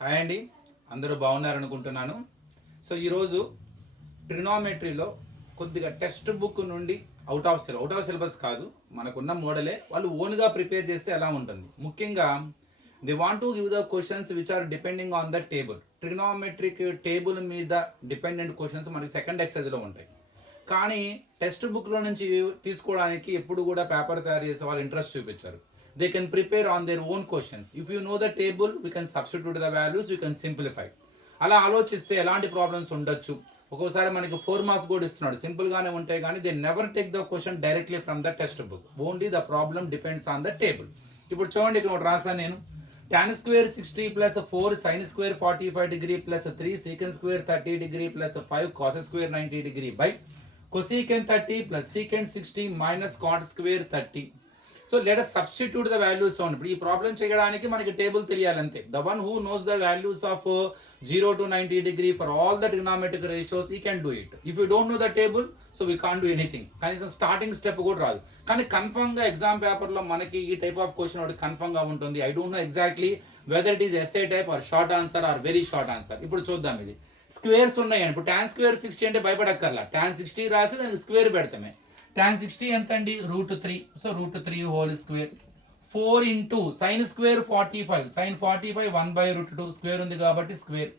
Hi అండి, అందరూ బాగున్నారనుకుంటున్నాను. So ఈరోజు ట్రిగ్నోమెట్రీలో కొద్దిగా టెక్స్ట్ బుక్ నుండి అవుట్ ఆఫ్ సిలబస్ కాదు, మనకున్న మోడలే వాళ్ళు ఓన్గా ప్రిపేర్ చేస్తే ఎలా ఉంటుంది. ముఖ్యంగా they want to give the questions which are depending on the table. Trigonometric table మీద డిపెండెంట్ క్వశ్చన్స్ మనకి సెకండ్ ఎక్సైజ్లో ఉంటాయి. కానీ టెక్స్ట్ బుక్లో నుంచి తీసుకోవడానికి ఎప్పుడు కూడా పేపర్ తయారు చేసే వాళ్ళు ఇంట్రెస్ట్ చూపించారు. They can prepare on their own questions. If you know the table, we can substitute the values, we can simplify. అలా ఆలోచిస్తే ఎలాంటి ప్రాబ్లమ్స్ ఉండొచ్చు. ఒక్కోసారి మనకి 4 మార్క్స్ కూడా ఇస్తున్నాడు, సింపుల్గానే ఉంటాయి కానీ they never take the question directly from the text book. Only the problem depends on the table. ఇప్పుడు చూడండి, ఇక్కడ ఒకటి రాసాను నేను. tan square 60 plus 4 sin square 45 degree plus 3 secant square 30 degree plus 5 cos square 90 degree by cosecant 30 plus secant 60 minus cot square 30. So let us substitute the values on. ఇప్పుడు ఈ problem చేయడానికి మనకి టేబుల్ తెలియాలి అంతే. The one who knows the values of 0 to 90 degree for all the trigonometric ratios, he can do it. If you don't know the table, so we can't do anything. కనీసం starting step కూడా రాదు. కానీ confirm గా exam paper లో మనకి ఈ type of question ఒకటి confirm గా ఉంటుంది. I don't know exactly whether it is SA type or short answer or very short answer. ఇప్పుడు చూద్దాం. ఇది స్క్వేర్స్ ఉన్నాయి. ఇప్పుడు tan square 60 అంటే భయపడక్కర్లా, tan 60 రాసి దానికి స్క్వేర్ పెడతామే. tan 60 ఎంత అండి? √3. So √3 whole square 4 into sine square 45, sine 45 1/√2 square ఉంది కాబట్టి స్క్వేర్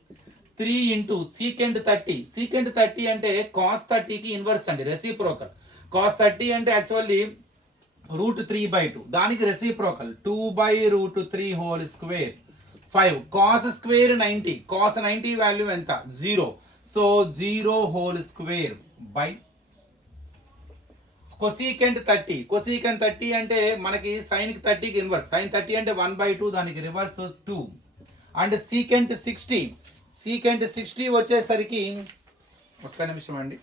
3 ఇంటూ సీకెంట్ 30. సీకెంట్ 30 అంటే కాస్ 30కి ఇన్వర్స్ అండి, రెసిప్రోకల్. కాస్ 30 అంటే యాక్చువల్లీ √3/2, దానికి reciprocal 2/√3 whole square 5. Cos square 90, cos 90 value ఎంత? 0. So 0 whole square by cosecant 30. Cosecant 30 అంటే మనకి సైన్ కి 30కి ఇన్వర్స్. సైన్ 30 అంటే 1/2, దానికి రివర్స్ 2. And secant 60. సీకెంట్ 60 వచ్చేసరికి ఒక్క నిమిషం అండి,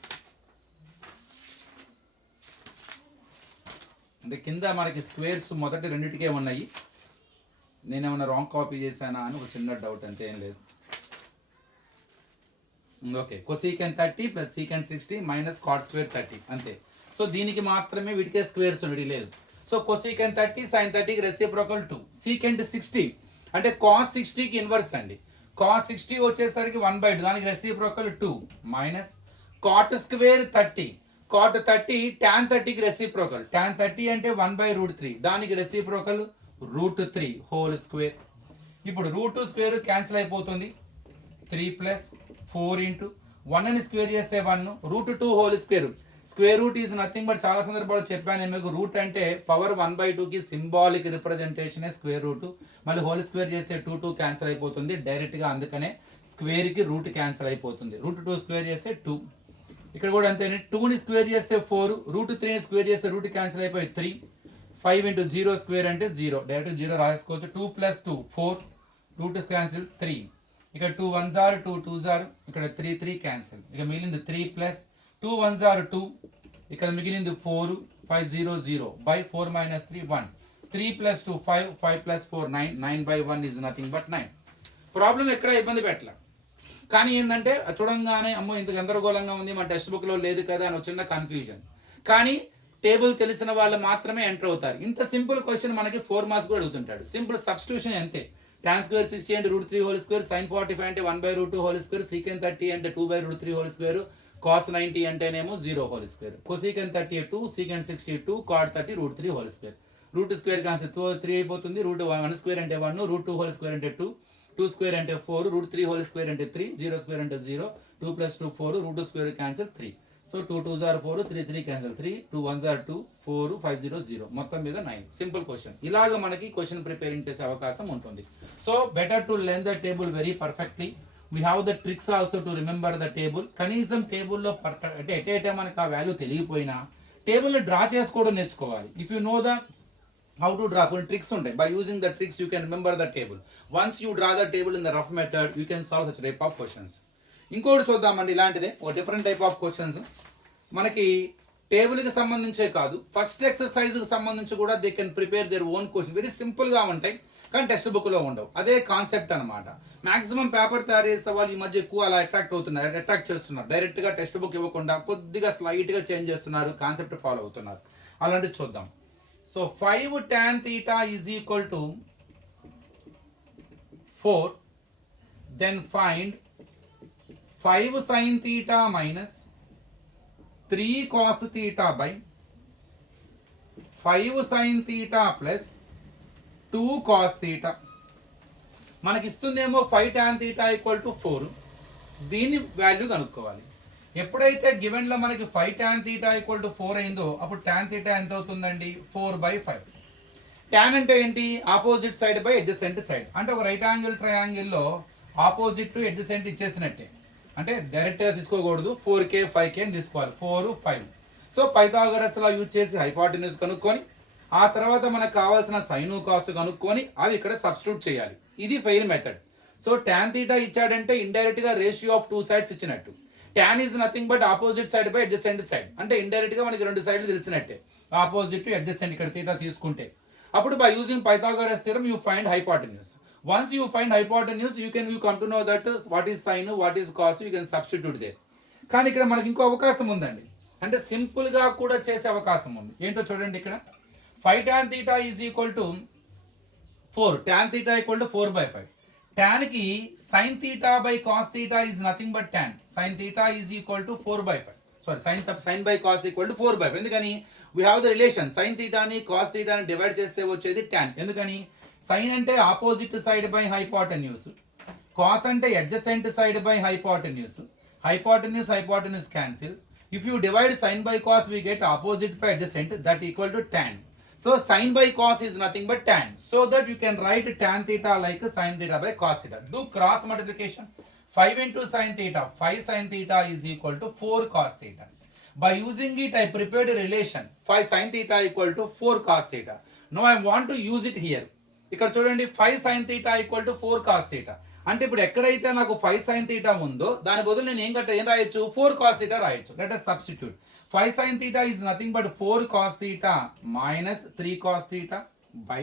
అంటే కింద మనకి స్క్వేర్స్ మొదటి రెండింటికే ఉన్నాయి. నేనేమన్నా రాంగ్ కాపీ చేశానా అని ఒక చిన్న డౌట్, అంతే, ఏం లేదు. Okay, cosecant 30 plus secant 60 minus cot square 30 అంతే. సో దీనికి మాత్రమే, వీటికే స్క్వేర్స్ ఉండేది లేదు. సో కొసీకెంట్ 30 సైన్ 30కి రెసిప్రోకల్ 2. సీకెంట్ 60 అంటే కాస్ 60కి ఇన్వర్స్ అండి. కాస్ 60 వచ్చేసరికి 1/2, దానికి reciprocal 2 minus cot square 30. Cot 30 tan 30కి రెసిప్రోకల్. tan 30 అంటే 1/√3, దానికి రెసిప్రోకల్ √3 హోల్ స్క్వేర్. ఇప్పుడు √2 స్క్వేర్ క్యాన్సిల్ అయిపోతుంది. 3 ప్లస్ 4 ఇంటూ 1ని స్క్వేర్ చేస్తే 1, √2 whole square. Square root is nothing but, చాలా సందర్భాలు చెప్పాను మీకు, రూట్ అంటే పవర్ 1/2కి సింబాలిక్ రిప్రజెంటేషన్ స్క్వేర్ రూట్. మళ్ళీ హోల్ స్క్వేర్ చేస్తే 2 క్యాన్సిల్ అయిపోతుంది డైరెక్ట్ గా, అందుకనే స్క్వేర్ కి రూట్ క్యాన్సిల్ అయిపోతుంది. √2 స్క్వేర్ చేస్తే 2. ఇక్కడ కూడా అంతే, 2ని స్క్వేర్ చేస్తే 4, √3ని స్క్వేర్ చేస్తే రూట్ క్యాన్సిల్ అయిపోయి 3. 5 ఇంటూ 0 స్క్వేర్ అంటే 0, డైరెక్ట్ 0 రాసుకోవచ్చు. 2 ప్లస్ 2 4, రూట్ క్యాన్సిల్ 3. ఇక్కడ 2 1s are 2 2s are, ఇక్కడ 3 3 క్యాన్సిల్. ఇక మిగిలింది 3 ప్లస్ 2 1s are 2, ఇక్కడ మిగిలింది 4 5 0 0 by 4 minus 3 1. 3 plus 2 5, 5 plus 4 9, 9/1 is nothing but 9. Problem ఎక్కడ ఇబ్బంది పెట్టలే, కానీ ఏంటంటే చూడంగానే అమ్మో ఇంత గందరగోళంగా ఉంది, మన టెక్స్ట్ బుక్లో లేదు కదా అని చిన్న కన్ఫ్యూజన్. కానీ టేబుల్ తెలిసిన వాళ్ళు మాత్రమే ఎంటర్ అవుతారు. ఇంత సింపుల్ క్వశ్చన్ మనకి 4 మార్క్స్ కూడా అడుగుతుంటాడు. సింపుల్ సబ్స్టిట్యూషన్ అంతే. tan square 60 అంటే √3 హోల్ స్క్వేర్, sin 45 అంటే 1/√2 హోల్ స్క్వేర్, సీకెంట్ 30 అంటే 2/√3 హోల్ స్క్వేర్, కాస్ 90 అంటేనేమో 0 whole square. Cosecant 30 2, secant 60 2, cot 30 √3 whole square. Root square concept 3 అయిపోతుంది. √1 స్క్వేర్ అంటే 1, √2 హోల్ స్క్వేర్ అంటే 2, 2 స్క్వేర్ అంటే 4, √3 హోల్ స్క్వేర్ అంటే 3, 0 స్క్వేర్ అంటే 0, 2 plus 2 4, √2 square cancel 3. So 2 2s are 4, 3 3 cancel 3, 2 1s are 2, 4 5 0 0, మొత్తం మీద 9. Simple question. ఇలాగ మనకి క్వశ్చన్ ప్రిపేరింగ్ చేసే అవకాశం ఉంటుంది. So better to learn the table very perfectly. We have the tricks also to remember the table. కనీసం టేబుల్లో అంటే ఎటే మనకు ఆ వాల్యూ తెలియపోయినా టేబుల్ని డ్రా చేసుకోవడం నేర్చుకోవాలి. If you know the how to draw, కొన్ని ట్రిక్స్ ఉంటాయి. By using the tricks you can remember the table. Once you draw the table in the rough method, you can solve such type of questions. ఇంకోటి చూద్దామండి, ఇలాంటిదే ఒక different type of questions. మనకి టేబుల్కి సంబంధించే కాదు, first ఎక్సర్సైజ్కి సంబంధించి కూడా they can prepare their own question. Very సింపుల్గా ఉంటాయి కానీ టెక్స్ట్ బుక్లో ఉండవు. అదే కాన్సెప్ట్ అనమాట. మాక్సిమం పేపర్ తయారు చేసే వాళ్ళు ఈ మధ్య ఎక్కువ అలా అట్రాక్ట్ చేస్తున్నారు. డైరెక్ట్గా టెక్స్ట్ బుక్ ఇవ్వకుండా కొద్దిగా స్లైట్గా చేంజ్ చేస్తున్నారు, కాన్సెప్ట్ ఫాలో అవుతున్నారు. అలాంటివి చూద్దాం. So 5 tan θ is equal to 4 then find 5 sin theta minus 3 cos theta by 5 sin theta plus 2 cos theta. మనకి ఇస్తుందేమో 5 tan theta equal to 4. దీని వాల్యూ కనుక్కోవాలి. ఎప్పుడైతే గివెన్లో మనకి 5 tan theta equal to 4 అయిందో అప్పుడు tan theta ఎంత అవుతుందండి? 4/5. tan అంటే ఏంటి? Opposite side by adjacent side. అంటే ఒక రైట్ యాంగిల్ ట్రయాంగిల్లో ఆపోజిట్ టు అడ్జసెంట్ ఇచ్చేసినట్టే. అంటే డైరెక్ట్గా తీసుకోకూడదు, 4k 5k అని తీసుకోవాలి. 4 5. సో పైథాగరస్ లా యూజ్ చేసి హైపోటెన్యూస్ కనుక్కొని ఆ తర్వాత మనకు కావాల్సిన సైను కాస్ కనుక్కొని అవి ఇక్కడ సబ్స్టిట్యూట్ చేయాలి. ఇది fair method. So tan theta ఇచ్చాడంటే ఇండైరెక్ట్ గా రేషియో ఆఫ్ 2 సైడ్స్ ఇచ్చినట్టు. tan is nothing but opposite side by adjacent side. అంటే ఇండైరెక్ట్ గా మనకి 2 సైడ్లు తెలిసినట్టే. ఆపోజిట్ టు అడ్జసెంట్ ఇక్కడ theta తీసుకుంటే అప్పుడు by using Pythagoras theorem you find hypotenuse. Once you find hypotenuse you come to know that what is sine, what is cos, you can substitute there. కానీ ఇక్కడ మనకి ఇంకో అవకాశం ఉందండి. అంటే సింపుల్ గా కూడా చేసే అవకాశం ఉంది. ఏంటో చూడండి ఇక్కడ 5 tan theta is equal to 4. Tan theta equal to 4/5. Tan కి sin theta by cos theta is nothing but tan. Sin theta is equal to 4/5. Sorry, sin by cos equal to 4/5. ఎందుకని we have the relation sin theta ని cos theta ని divide చేస్తే వచ్చేది tan. ఎందుకని sin అంటే opposite side by hypotenuse, cos అంటే adjacent side by hypotenuse. Hypotenuse cancel. If you divide sin by cos we get opposite by adjacent, that equal to tan. So sin by cos is nothing but tan. So that you can write tan theta like sin theta by cos theta. Do cross multiplication. 5 into sin theta. 5 sin theta is equal to 4 cos theta. By using it I prepared a relation. 5 sin theta equal to 4 cos theta. Now I want to use it here. ఇక్కడ చూడండి 5 sin theta equal to 4 cos theta. అంటే ఇప్పుడు ఎక్కడైతే నాకు 5 sin theta ఉందో దాని బదులు నేను ఏం రాయొచ్చు? 4 cos theta రాయొచ్చు. Let us substitute. 5 sin theta is nothing but 4 cos theta minus 3 cos theta by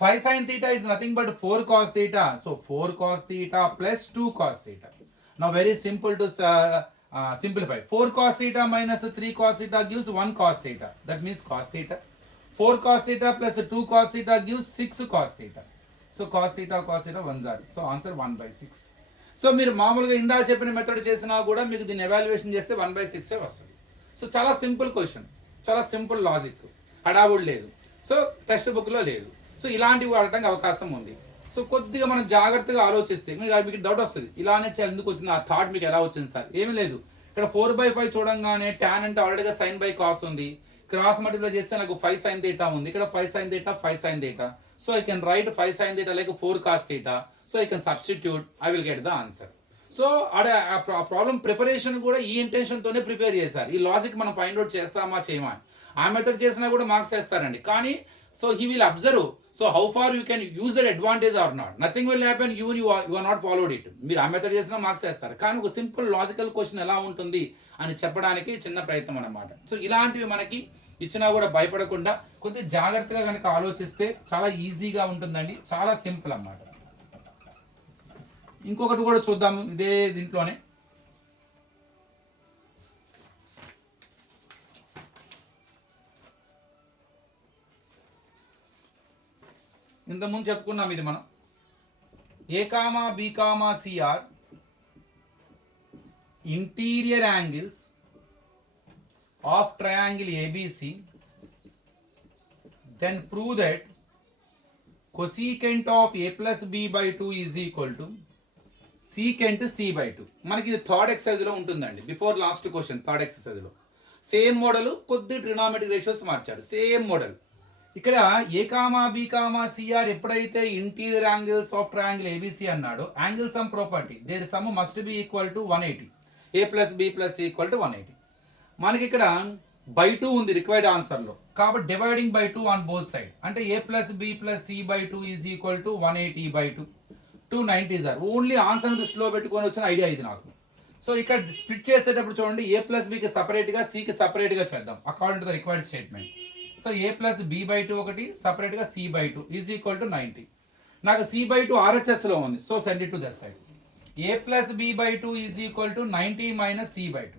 5 sin theta is nothing but 4 cos theta. So 4 cos theta plus 2 cos theta. Now very simple to simplify. 4 cos theta minus 3 cos theta gives 1 cos theta. That means cos theta. 4 cos theta plus 2 cos theta gives 6 cos theta. So cos theta 1 are. So answer 1/6. So మీరు మామూలుగా ఇందా చెప్పిన method చేసినా కూడా మీకు దీన్ని evaluation చేస్తే 1/6 వస్తుంది. సో చాలా సింపుల్ క్వశ్చన్, చాలా సింపుల్ లాజిక్, హడావుడ్ లేదు. సో టెక్స్ట్ బుక్లో లేదు. సో ఇలాంటివి వాడటానికి అవకాశం ఉంది. సో కొద్దిగా మనం జాగ్రత్తగా ఆలోచిస్తే మీకు డౌట్ వస్తుంది, ఇలానే చేయాలి, ఎందుకు వచ్చింది, ఆ థాట్ మీకు ఎలా వచ్చింది సార్? ఏమీ లేదు. ఇక్కడ 4/5 చూడంగానే tan అంటే ఆల్రెడీగా sin by cos ఉంది. క్రాస్ మల్టిప్లై చేస్తే నాకు 5 sin theta ఉంది. ఇక్కడ 5 sin theta 5 sin theta. So I can write 5 sin theta like 4 cos theta. So I can substitute. I will get the answer. So ఆ problem preparation కూడా ఈ ఇంటెన్షన్తోనే prepare చేశారు. ఈ లాజిక్ మనం ఫైండ్ అవుట్ చేస్తామా చేయమా, ఆ మెథడ్ చేసినా కూడా మార్క్స్ వేస్తారండి. కానీ so he will observe so how far you can use that advantage or not. Nothing will happen, you are not followed it. మీరు ఆ మెథడ్ చేసినా మార్క్స్ వేస్తారు. కానీ ఒక సింపుల్ లాజికల్ క్వశ్చన్ ఎలా ఉంటుంది అని చెప్పడానికి చిన్న ప్రయత్నం అన్నమాట. సో ఇలాంటివి మనకి ఇచ్చినా కూడా భయపడకుండా కొద్దిగా జాగ్రత్తగా కనుక ఆలోచిస్తే చాలా ఈజీగా ఉంటుందండి. చాలా సింపుల్ అన్నమాట. ఇంకొకటి కూడా చూద్దాము ఇదే దీంట్లోనే. ఇంతకుముందు చెప్పుకున్నాం ఇది మనం. A comma B comma C are interior angles of triangle ABC, then prove that cosecant of a plus b by 2 is equal to secant c by 2. మనకి ఇది థర్డ్ ఎక్సర్సైజ్ లో ఉంటుందండి. Before last question third exercise లో same model, కొద్ది trigonometric ratios మార్చారు. Same model. ఇక్కడ A comma B comma C are ఎప్పుడైతే interior angles of triangle ABC అన్నాడో angle sum property their sum must be equal to 180. A plus B plus C equal to 180. మనకి ఇక్కడ by 2 ఉంది required answer లో, కాబట్టి dividing by 2 on both side. అంటే A plus B plus C by 2 is equal to 180/2. 290 sir. Only answer దృష్టిలో పెట్టుకొని వచ్చిన idea ఇది నాకు. సో ఇక్కడ స్ప్లిట్ చేసేటప్పుడు చూడండి, ఏ ప్లస్ బికి సపరేట్గా సికి సపరేట్గా చేద్దాం according to the required statement. So A plus B by 2 ఒకటి, సపరేట్గా C by 2 is equal to 90. నాకు సి బై 2 ఆర్హెచ్ఎస్లో ఉంది, so send it to that side. A plus B by 2 is equal to 90 minus C by 2.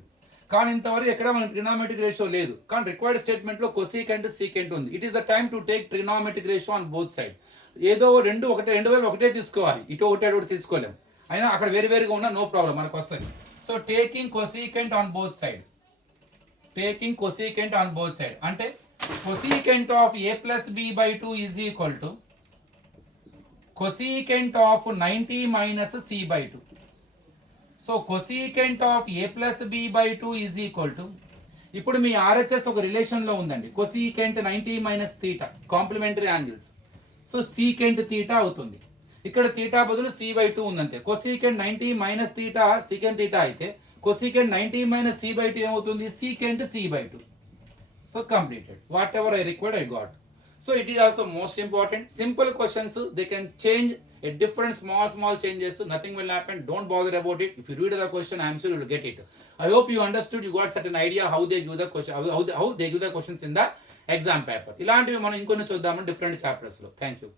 కానీ ఇంతవరకు ఎక్కడ మనకి trigonometric ratio లేదు. కానీ రిక్వైర్డ్ స్టేట్మెంట్ లో కొసీకెంట్ సీకెంట్ ఉంది. It is the time to take trigonometric ratio on both side. ఏదో రెండు వైపు ఒకటే తీసుకోవాలి, ఇటు ఒకటి అటు తీసుకోలేము. అయినా అక్కడ వేరువేరుగా ఉన్నా నో ప్రాబ్లం మనకు వస్తుంది. So taking cosecant on both side, taking cosecant on both side అంటే cosecant of a plus b by 2 is equal to cosecant of 90 minus c by 2. So cosecant of a plus b by 2 is equal to, ఇప్పుడు మీ RHS ఒక రిలేషన్లో ఉందండి, cosecant 90 minus theta complementary angles, so secant theta అవుతుంది. ఇక్కడ theta బదులు c by 2 ఉందంతే. Cosecant 90 minus theta secant theta అయితే కొసీకెంట్ 90 మైనస్ c బై 2 ఏమవుతుంది, secant c by 2. So completed. What ever I required I got. So it is also most important. Simple questions, they can change a different small changes, nothing will happen, don't bother about it. If you read the question, I am sure you will get it. I hope you understood, you got certain idea how they give the question, how they give the questions in the exam paper. ఇలాంటివి మనం ఇంకొన్ని చూద్దాము different chapters లో. Thank you.